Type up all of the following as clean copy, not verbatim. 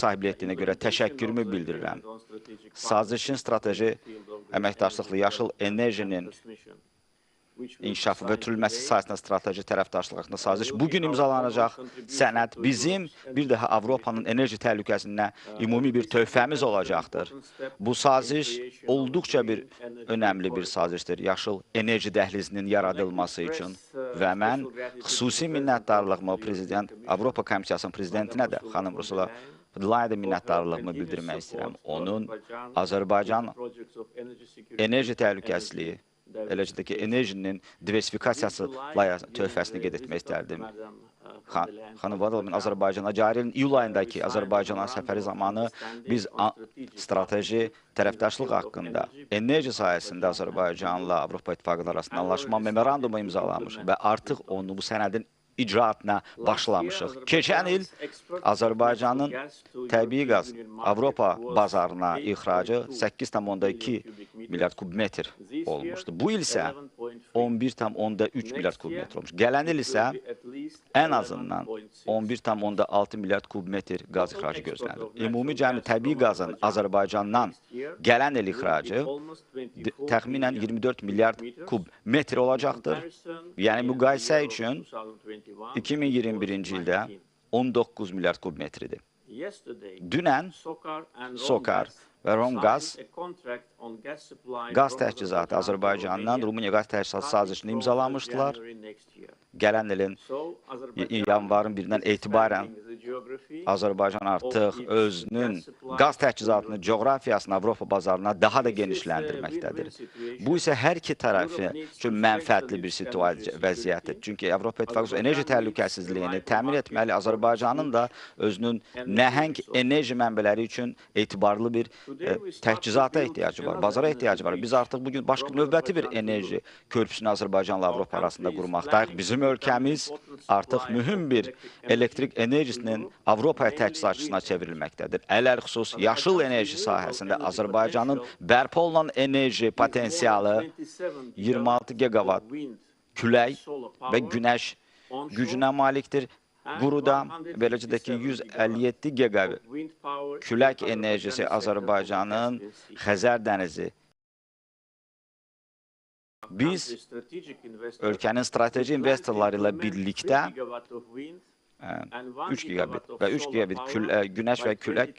sahibli etdiyinə görə təşəkkürümü bildirirəm. Sazişin strateji əməkdaşlıqlı yaşıl enerjinin inkişafı və ötürülməsi sayəsində strateji tərəfdaşlıq haqqında saziş bugün imzalanacaq sənəd bizim bir daha Avropanın enerji təhlükəsində ümumi bir töhfəmiz olacaqdır. Bu saziş olduqca bir önəmli bir sazişdir yaşıl enerji dəhlizinin yaradılması üçün və mən xüsusi minnətdarlığımı Prezident, Avropa Komissiyasının prezidentinə də, xanım Ursula Dilaya da minnətdarlığımı bildirmək istəyirəm. Onun Azərbaycan enerji təhlükəsizliyi, eləcə də ki, enerjinin diversifikasiyası töhfəsini qeyd etmək istərdim. Xanım Vadalovimin Azərbaycana cari ilin iyul ayındakı Azərbaycana səfəri zamanı biz strateji tərəfdaşlıq haqqında enerji sahəsində Azərbaycanla Avropa İttifaqı arasında anlaşma memorandumu imzalamış və artıq onu bu sənədin icraatına başlamışıq. Keçən il Azərbaycanın təbii qaz Avropa bazarına ixracı 8,2 milyard kubmetr olmuşdu. Bu il isə 11,3 milyard kubmetr olmuş. Gələn il isə ən azından 11,6 milyard kubmetr qaz ixracı gözlənilir. Ümumi cəmi təbii qazın Azərbaycandan gələn il ixracı təxminən 24 milyard kubmetr olacaqdır. Yəni müqayisə üçün 2021-ci ildə 19 milyard kubmetridir. Dünən Sokar və Romgaz qaz təchizatı Azərbaycandan Rumıniya qaz təchizatı sazişini imzalamışdılar. Gələn ilin yanvarın 1-dən etibarən Azərbaycan artıq özünün qaz təchizatını, coğrafiyasını Avropa bazarına daha da genişləndirməkdədir. Bu isə hər iki tərəfi üçün mənfəətli bir vəziyyətdir. Çünki Avropa İttifaqı enerji təhlükəsizliyini təmin etməli, Azərbaycanın da özünün nəhəng enerji mənbələri üçün etibarlı bir təchizata ehtiyacı var, bazara ehtiyacı var. Biz artıq bugün başqa növbəti bir enerji körpüsünü Azərbaycanla Avropa arasında qurmaqdayıq. Bizim ölkəmiz artıq mühüm bir elektrik enerjisinin Avropaya təchizatçısına çevrilməkdədir. Ələlxüsus yaşıl enerji sahəsində Azərbaycanın bərpa olunan enerji potensialı 26 gigavat külək və günəş gücünə malikdir. Quruda, beləcə də ki, 157 gigavat külək enerjisi Azərbaycanın Xəzər dənizi. Biz ölkənin strateji investorları ilə birlikdə 3 gigabit və 3 gigabit günəş və külək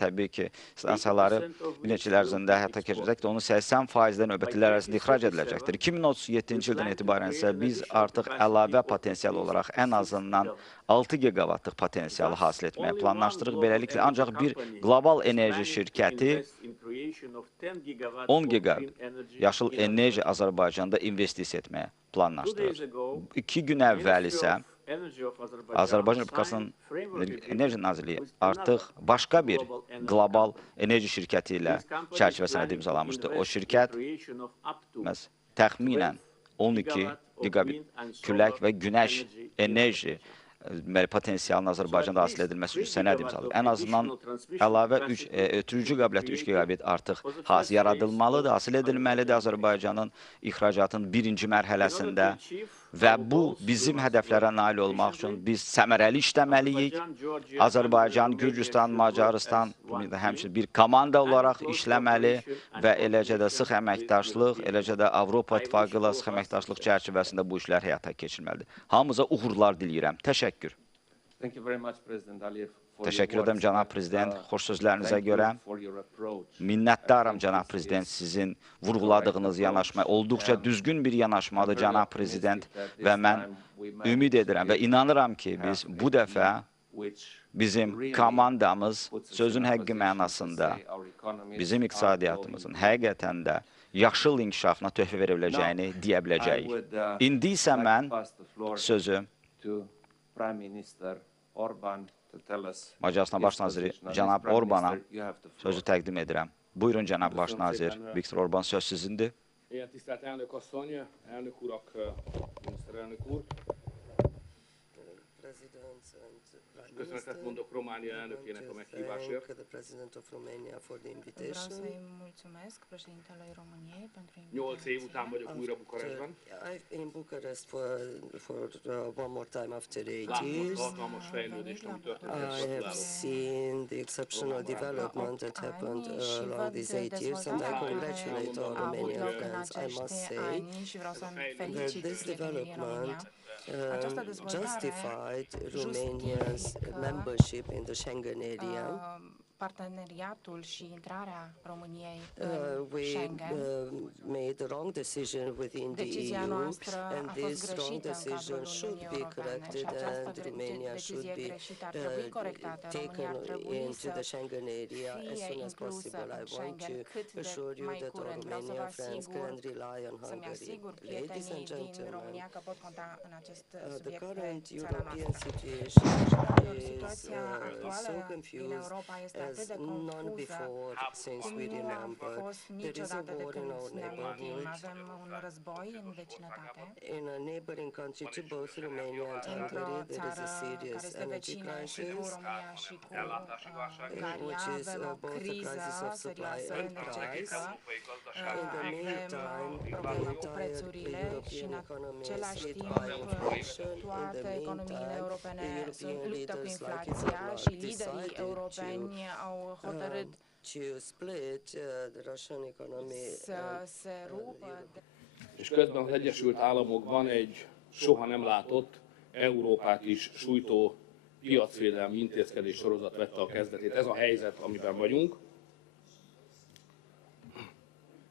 təbii ki, stansiyaları bir neçə il ərzində həyata keçirəcəkdir. Onun 80%-dən növbətlər arasında ixrac ediləcəkdir. 2037-ci ildən etibarən isə biz artıq əlavə potensial olaraq ən azından 6 gigavatlıq potensialı hasil etməyə planlaşdırıq. Beləliklə, ancaq bir qlobal enerji şirkəti 10 gigabit yaşıl enerji Azərbaycanda investisiya etməyə planlaşdırır. 2 gün əvvəl isə Azərbaycan Respublikasının Enerji Nazirliyi artıq başqa bir qlobal enerji şirkəti ilə çərçivə sənədi imzalamışdı. O şirkət təxminən 12 gigabit külək və günəş enerji potensialının Azərbaycanda hasil edilməsi üçün sənəd imzalayır. Ən azından əlavə ötürücü qabiliyyəti 3 gigabit artıq yaradılmalıdır, hasil edilməlidir Azərbaycanın ixracatının birinci mərhələsində və bu bizim hədəflərə nail olmaq üçün biz səmərəli işləməliyik. Azərbaycan, Gürcüstan, Macarıstan həmçinin bir komanda olaraq işləməli və eləcə də sıx əməkdaşlıq, eləcə də Avropa İttifaqı ilə sıx əməkdaşlıq çərçivəsində bu işlər həyata keçirilməlidir. Hamımıza uğurlar diləyirəm. Təşəkkür. Təşəkkür edirəm, cənab prezident, xoş sözlərinizə görə. Minnətdaram, cənab prezident, sizin vurğuladığınız yanaşma olduqca düzgün bir yanaşmadır, cənab prezident, və mən ümid edirəm və inanıram ki, biz bu dəfə bizim komandamız sözün həqqi mənasında bizim iqtisadiyyatımızın həqiqətən də yaşıl inkişafına töhfə verə biləcəyini deyə biləcəyik. İndi isə mən sözü Macarıstan Baş naziri cənab Orbana sözü təqdim edirəm. Buyurun, cənab Baş nazir. Viktor Orban, söz sizindir. Köszönetet mondok Románia elnökének a meghívásért. Vreau să-i mulțumesc președintelui României pentru 8 év invitație. után vagyok újra Bukarestben. Látom hatalmas fejlődést, ami történt I have gratulálok. seen the exceptional development that happened along these 8 years, and I congratulate all Romanian friends. I must say Și vreau să that felicit this prietenii din România. development Această dezvoltare justified Romania's justifică membership in the Schengen area. parteneriatul și intrarea României We în Schengen. made the wrong decision within the Decizia EU, noastră and a fost this wrong greșită în decision cadrul should Uniunii be Europene și corrected, această and Romania should decizie be greșită ar trebui corectată. România ar taken trebui into the să Schengen area as fie soon as inclusă possible. în I want Schengen to cât de assure you mai that all curând. Vreau să vă Romanian friends asigur, can rely on să-mi Hungary. asigur Ladies and prietenii din gentlemen, România că pot conta în acest the subiect pe current țara European noastră. situation is Situația actuală so din confused Europa este as atât de none confuză before since cum we nu a remember. fost There is a niciodată de war in când our ne amintim. neighborhood, Avem un război în vecinătate. in a neighboring country to both Romania and Într-o Hungary. There is țară a care serious este energy vecină și cu crisis, România și cu which Ungaria. is Avem o both a criză crisis of supply serioasă and price. energetică. In the Avem meantime, probleme the cu entire prețurile și în European economy is același hit timp by inflation. In toate the economiile meantime, europene the European luptă cu leaders like inflația Hitler și liderii decided europeni au hotărât to split the Russian economy. să se rupă de És közben az Egyesült Államokban egy soha nem látott, Európát is sújtó piacvédelmi intézkedés sorozat vette a kezdetét. Ez a helyzet, amiben vagyunk.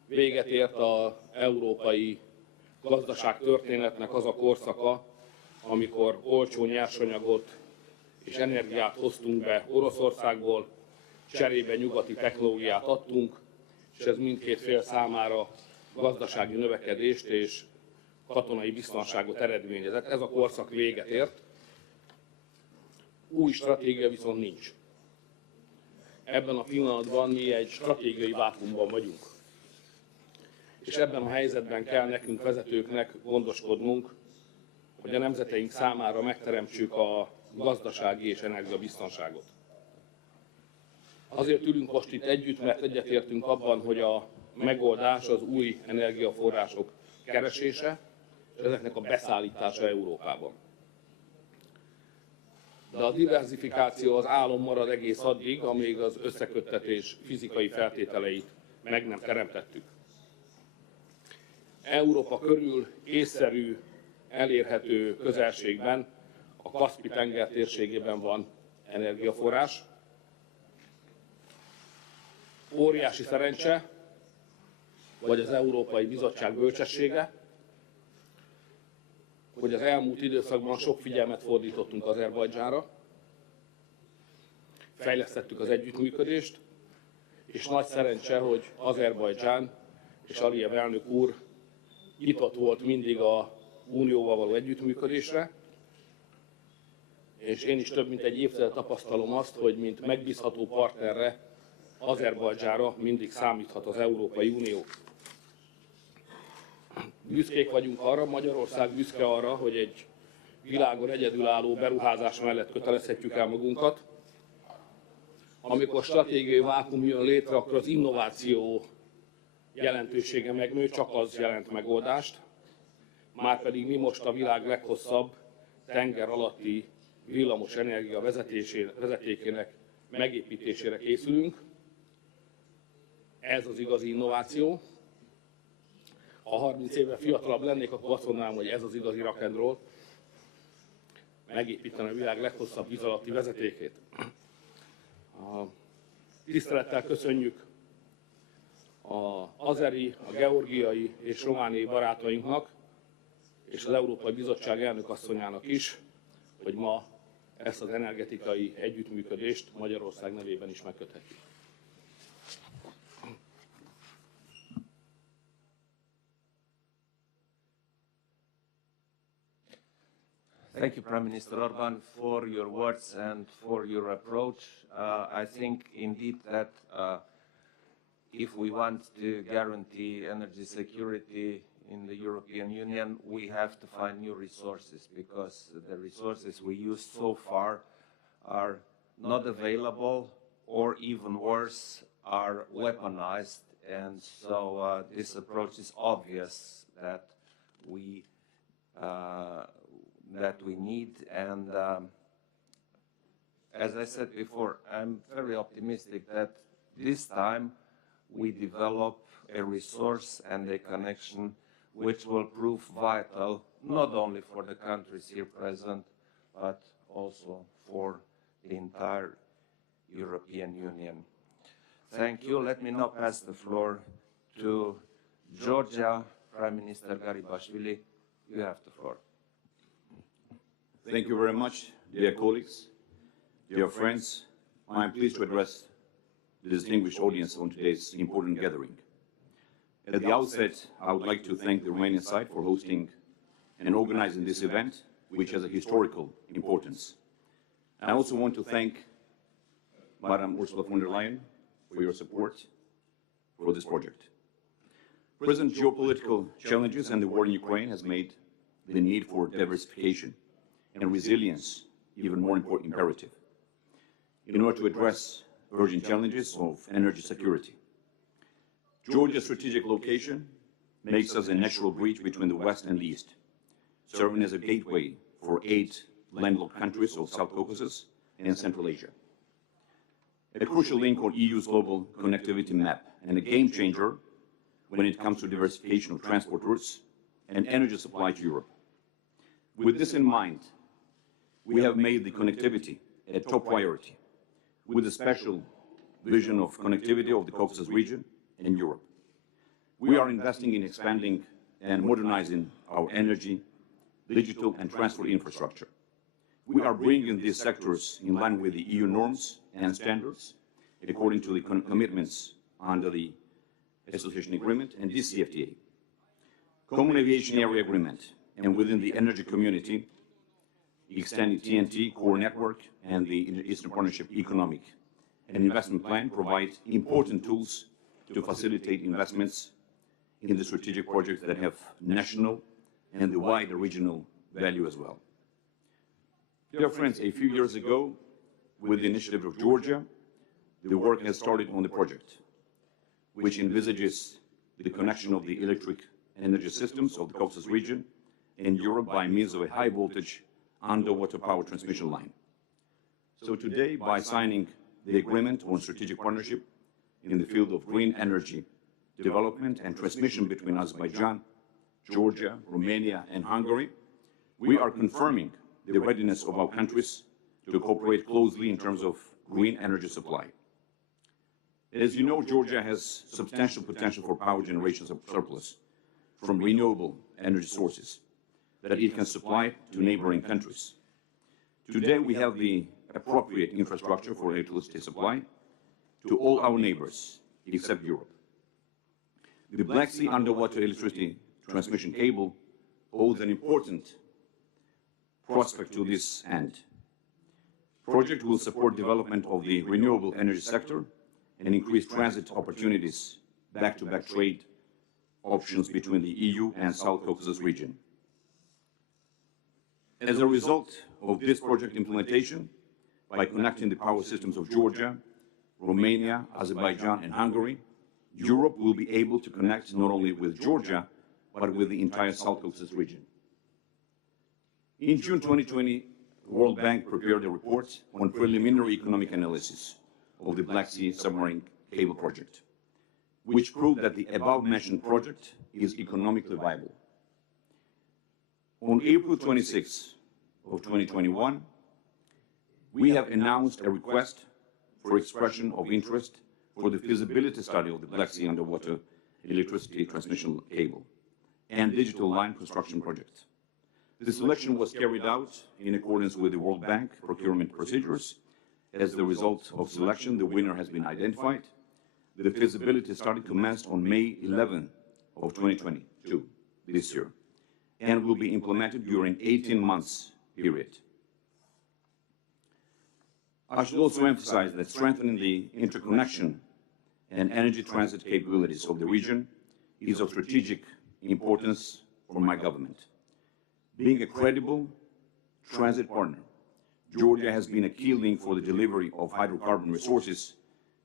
Véget ért az európai gazdaság történetnek az a korszaka, amikor olcsó nyersanyagot és energiát hoztunk be Oroszországból, cserébe nyugati technológiát adtunk, és ez mindkét fél számára gazdasági növekedést és katonai biztonságot eredményezett. Ez a korszak véget ért. Új stratégia viszont nincs. Ebben a pillanatban mi egy stratégiai vákuumban vagyunk. És ebben a helyzetben kell nekünk vezetőknek gondoskodnunk, hogy a nemzeteink számára megteremtsük a gazdasági és energiabiztonságot. Azért ülünk most itt együtt, mert egyetértünk abban, hogy a megoldás az új energiaforrások keresése, és ezeknek a beszállítása Európában. De a diverzifikáció az álom marad egész addig, amíg az összeköttetés fizikai feltételeit meg nem teremtettük. Európa körül észszerű, elérhető közelségben, a Kaszpi-tenger térségében van energiaforrás. Óriási szerencse, vagy az Európai Bizottság bölcsessége, hogy az elmúlt időszakban sok figyelmet fordítottunk Azerbajdzsánra, fejlesztettük az együttműködést, és nagy szerencse, hogy Azerbajdzsán és Aliyev elnök úr nyitott volt mindig az Unióval való együttműködésre, és én is több mint egy évtized tapasztalom azt, hogy mint megbízható partnerre Azerbajdzsánra mindig számíthat az Európai Unió. Büszkék vagyunk arra, Magyarország büszke arra, hogy egy világon egyedülálló beruházás mellett kötelezhetjük el magunkat. Amikor stratégiai vákuum jön létre, akkor az innováció jelentősége megnő, csak az jelent megoldást. Márpedig mi most a világ leghosszabb tenger alatti villamos energia vezetékének megépítésére készülünk. Ez az igazi innováció. Ha 30 évvel fiatalabb lennék, akkor azt mondanám, hogy ez az igazi rock and roll. Megépíteni a világ leghosszabb víz alatti vezetékét. Tisztelettel köszönjük az azeri, a georgiai és romániai barátainknak, és az Európai Bizottság elnökasszonyának is, hogy ma ezt az energetikai együttműködést Magyarország nevében is megköthetjük. Thank you, Prime Minister Orban, for your words and for your approach. I think indeed that if we want to guarantee energy security in the European Union, we have to find new resources, because the resources we used so far are not available, or even worse, are weaponized. And so this approach is obvious that we need. And as I said before, I'm very optimistic that this time we develop a resource and a connection which will prove vital, not only for the countries here present, but also for the entire European Union. Thank you. Let me now pass the floor to Georgia Prime Minister Garibashvili. You have the floor. Thank you very much, dear colleagues, dear friends. I am pleased to address the distinguished audience on today's important gathering. At the outset, I would like to thank the Romanian side for hosting and organizing this event, which has a historical importance. I also want to thank Madam Ursula von der Leyen for your support for this project. Present geopolitical challenges and the war in Ukraine has made the need for diversification and resilience even more important imperative in order to address urgent challenges of energy security. Georgia's strategic location makes us a natural bridge between the West and the East, serving as a gateway for 8 landlocked countries of South Caucasus and Central Asia. A crucial link on EU's global connectivity map and a game changer when it comes to diversification of transport routes and energy supply to Europe. With this in mind, we have made the connectivity a top priority, with a special vision of connectivity of the Caucasus region and Europe. We are investing in expanding and modernizing our energy, digital and transport infrastructure. We are bringing these sectors in line with the EU norms and standards, according to the commitments under the Association Agreement and DCFTA, Common Aviation Area Agreement, and within the energy community, the extended TNT core network and the Eastern Partnership Economic and Investment Plan provide important tools to facilitate investments in the strategic projects that have national and the wider regional value as well. Dear friends, a few years ago, with the initiative of Georgia, the work has started on the project, which envisages the connection of the electric energy systems of the Caucasus region and Europe by means of a high-voltage underwater power transmission line. So today, by signing the agreement on strategic partnership in the field of green energy development and transmission between Azerbaijan, Georgia, Romania, and Hungary, we are confirming the readiness of our countries to cooperate closely in terms of green energy supply. As you know, Georgia has substantial potential for power generation surplus from renewable energy sources that it can supply to neighboring countries. Today, we have the appropriate infrastructure for electricity supply to all our neighbors, except Europe. The Black Sea underwater electricity transmission cable holds an important prospect to this end. The project will support development of the renewable energy sector and increase transit opportunities, back-to-back trade options between the EU and South Caucasus region. As a result of this project implementation, by connecting the power systems of Georgia, Romania, Azerbaijan, and Hungary, Europe will be able to connect not only with Georgia, but with the entire South Caucasus region. In June 2020, the World Bank prepared a report on preliminary economic analysis of the Black Sea submarine cable project, which proved that the above-mentioned project is economically viable. On April 26 of 2021, we have announced a request for expression of interest for the feasibility study of the Black Sea underwater electricity transmission cable and digital line construction project. The selection was carried out in accordance with the World Bank procurement procedures. As the result of selection, the winner has been identified. The feasibility study commenced on May 11 of 2022, this year, and will be implemented during 18 months period. I should also emphasize that strengthening the interconnection and energy transit capabilities of the region is of strategic importance for my government. Being a credible transit partner, Georgia has been a key link for the delivery of hydrocarbon resources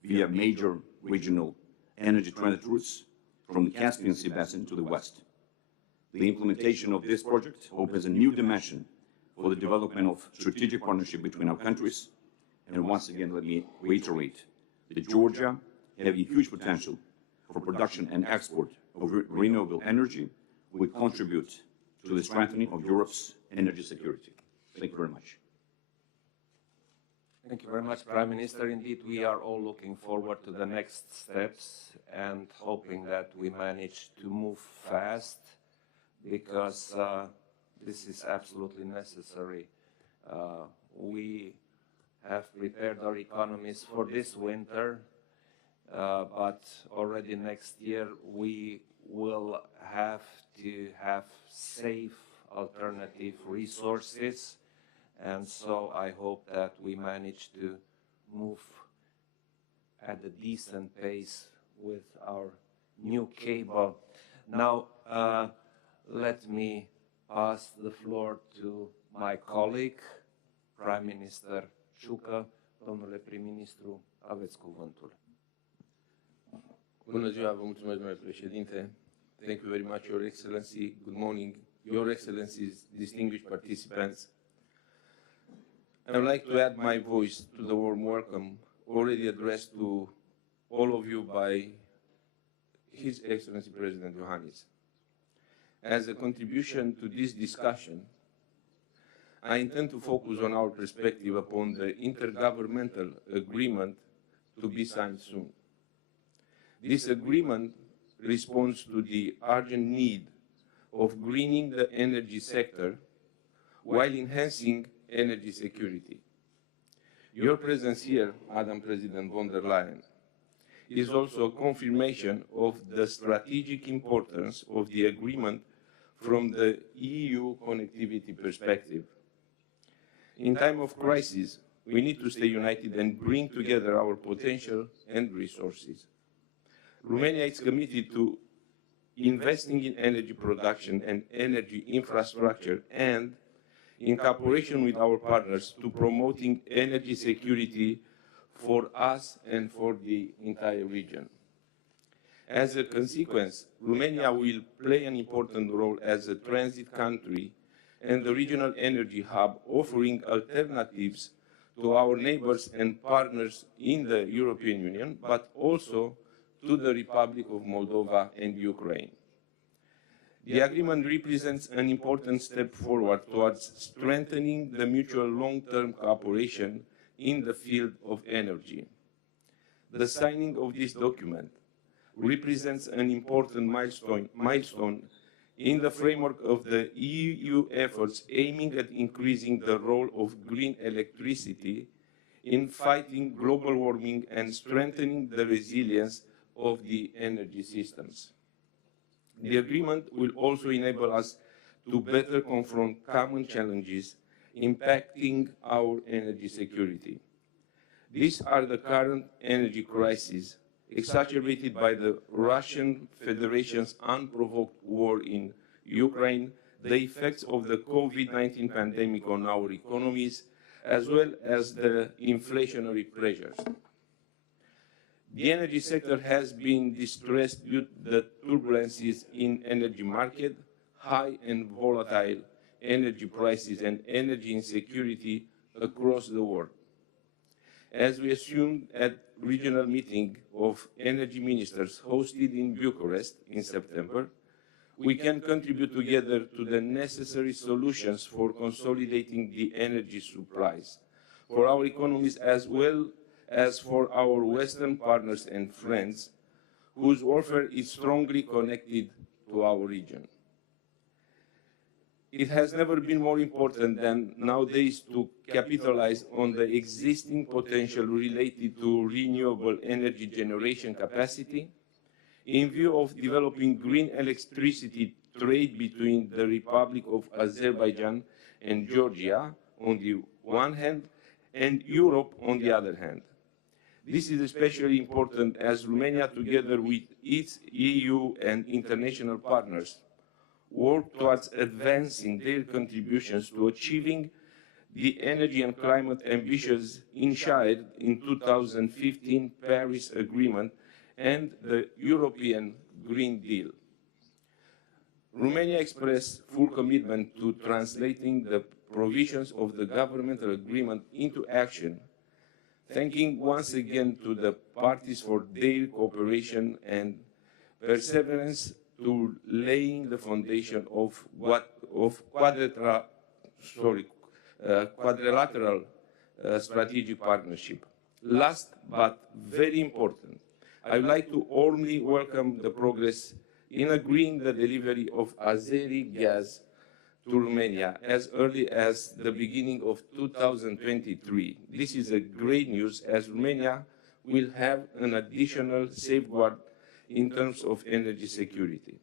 via major regional energy transit routes from the Caspian Sea basin to the west. The implementation of this project opens a new dimension for the development of strategic partnership between our countries. And once again, let me reiterate that Georgia has a huge potential for production and export of renewable energy, will contribute to the strengthening of Europe's energy security. Thank you very much. Thank you very much, Prime Minister. Indeed, we are all looking forward to the next steps and hoping that we manage to move fast, because this is absolutely necessary. We have prepared our economies for this winter, but already next year we will have to have safe alternative resources, and so I hope that we manage to move at a decent pace with our new cable. Now, let me pass the floor to my colleague, Prime Minister Ciucă. Domnule prim-ministru, aveți cuvântul. Bună ziua, vă mulțumesc, domnule președinte. Thank you very much, Your Excellency. Good morning, Your Excellencies, distinguished participants. I would like to add my voice to the warm welcome already addressed to all of you by His Excellency President Iohannis. As a contribution to this discussion, I intend to focus on our perspective upon the intergovernmental agreement to be signed soon. This agreement responds to the urgent need of greening the energy sector while enhancing energy security. Your presence here, Madam President von der Leyen, is also a confirmation of the strategic importance of the agreement from the EU connectivity perspective. In time of crisis, we need to stay united and bring together our potential and resources. Romania is committed to investing in energy production and energy infrastructure, and in cooperation with our partners to promoting energy security for us and for the entire region. As a consequence, Romania will play an important role as a transit country and the regional energy hub, offering alternatives to our neighbors and partners in the European Union, but also to the Republic of Moldova and Ukraine. The agreement represents an important step forward towards strengthening the mutual long-term cooperation in the field of energy. The signing of this document represents an important milestone in the framework of the EU efforts aiming at increasing the role of green electricity in fighting global warming and strengthening the resilience of the energy systems. The agreement will also enable us to better confront common challenges impacting our energy security. These are the current energy crises, exacerbated by the Russian Federation's unprovoked war in Ukraine, the effects of the COVID-19 pandemic on our economies, as well as the inflationary pressures. The energy sector has been distressed due to the turbulences in energy market, high and volatile energy prices, and energy insecurity across the world. As we assumed at regional meeting of energy ministers hosted in Bucharest in September, we can contribute together to the necessary solutions for consolidating the energy supplies for our economies as well as for our Western partners and friends, whose offer is strongly connected to our region. It has never been more important than nowadays to capitalize on the existing potential related to renewable energy generation capacity in view of developing green electricity trade between the Republic of Azerbaijan and Georgia on the one hand, and Europe on the other hand. This is especially important as Romania, together with its EU and international partners, work towards advancing their contributions to achieving the energy and climate ambitions enshrined in 2015 Paris Agreement and the European Green Deal. Romania expressed full commitment to translating the provisions of the governmental agreement into action, thanking once again to the parties for their cooperation and perseverance to laying the foundation of quadrilateral strategic partnership. Last but very important, I would like to warmly welcome the progress in agreeing the delivery of Azeri gas to Romania as early as the beginning of 2023. This is a great news as Romania will have an additional safeguard in terms of energy security.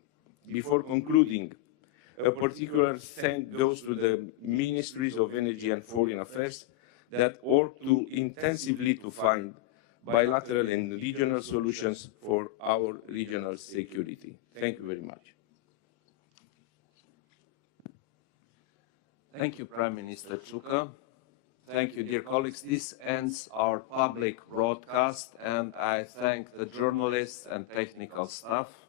Before concluding, a particular thank goes to the Ministries of Energy and Foreign Affairs that work intensively to find bilateral and regional solutions for our regional security. Thank you very much. Thank you, Prime Minister Čuka. Thank you, dear colleagues. This ends our public broadcast, and I thank the journalists and technical staff